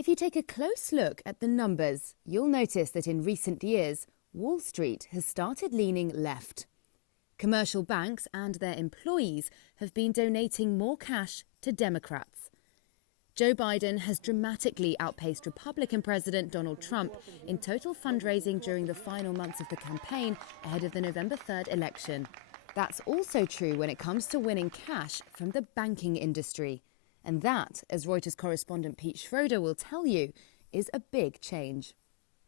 If you take a close look at the numbers, you'll notice that in recent years, Wall Street has started leaning left. Commercial banks and their employees have been donating more cash to Democrats. Joe Biden has dramatically outpaced Republican President Donald Trump in total fundraising during the final months of the campaign ahead of the November 3rd election. That's also true when it comes to winning cash from the banking industry. And that, as Reuters correspondent Pete Schroeder will tell you, is a big change.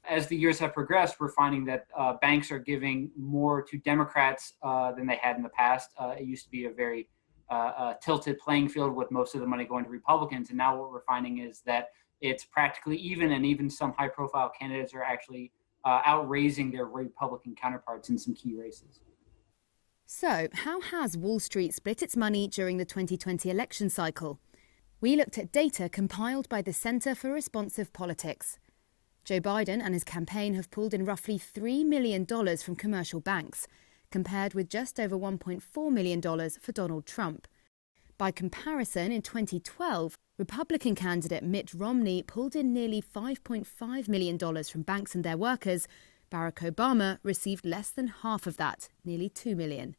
As the years have progressed, we're finding that banks are giving more to Democrats than they had in the past. It used to be a very tilted playing field with most of the money going to Republicans. And now what we're finding is that it's practically even, and even some high-profile candidates are actually outraising their Republican counterparts in some key races. So, how has Wall Street split its money during the 2020 election cycle? We looked at data compiled by the Center for Responsive Politics. Joe Biden and his campaign have pulled in roughly $3 million from commercial banks, compared with just over $1.4 million for Donald Trump. By comparison, in 2012, Republican candidate Mitt Romney pulled in nearly $5.5 million from banks and their workers. Barack Obama received less than half of that, nearly $2 million.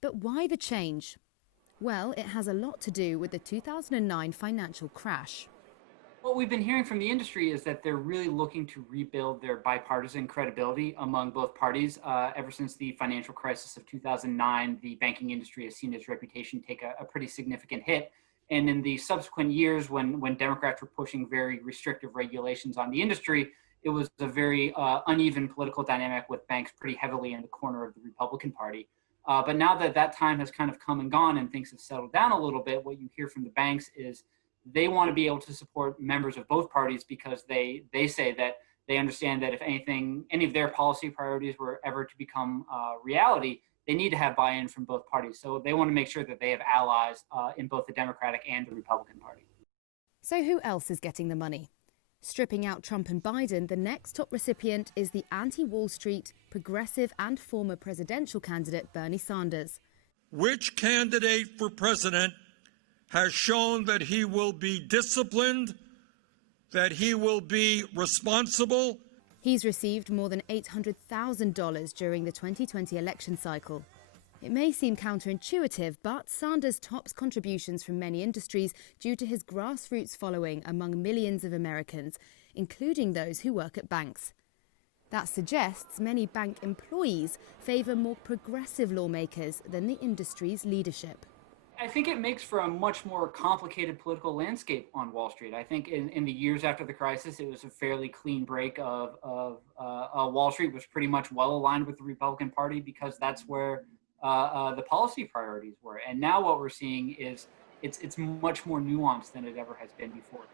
But why the change? Well, it has a lot to do with the 2009 financial crash. What we've been hearing from the industry is that they're really looking to rebuild their bipartisan credibility among both parties. Ever since the financial crisis of 2009, the banking industry has seen its reputation take a pretty significant hit. And in the subsequent years, when Democrats were pushing very restrictive regulations on the industry, it was a very uneven political dynamic with banks pretty heavily in the corner of the Republican Party. But now that that time has kind of come and gone and things have settled down a little bit, what you hear from the banks is they want to be able to support members of both parties because they say that they understand that if any of their policy priorities were ever to become reality, they need to have buy-in from both parties. So they want to make sure that they have allies in both the Democratic and the Republican Party. So who else is getting the money? Stripping out Trump and Biden, the next top recipient is the anti-Wall Street, progressive and former presidential candidate Bernie Sanders. Which candidate for president has shown that he will be disciplined, that he will be responsible? He's received more than $800,000 during the 2020 election cycle. It may seem counterintuitive, but Sanders tops contributions from many industries due to his grassroots following among millions of Americans, including those who work at banks. That suggests many bank employees favour more progressive lawmakers than the industry's leadership. I think it makes for a much more complicated political landscape on Wall Street. I think in the years after the crisis, it was a fairly clean break of Wall Street was pretty much well aligned with the Republican Party because that's where the policy priorities were. And now what we're seeing is it's much more nuanced than it ever has been before.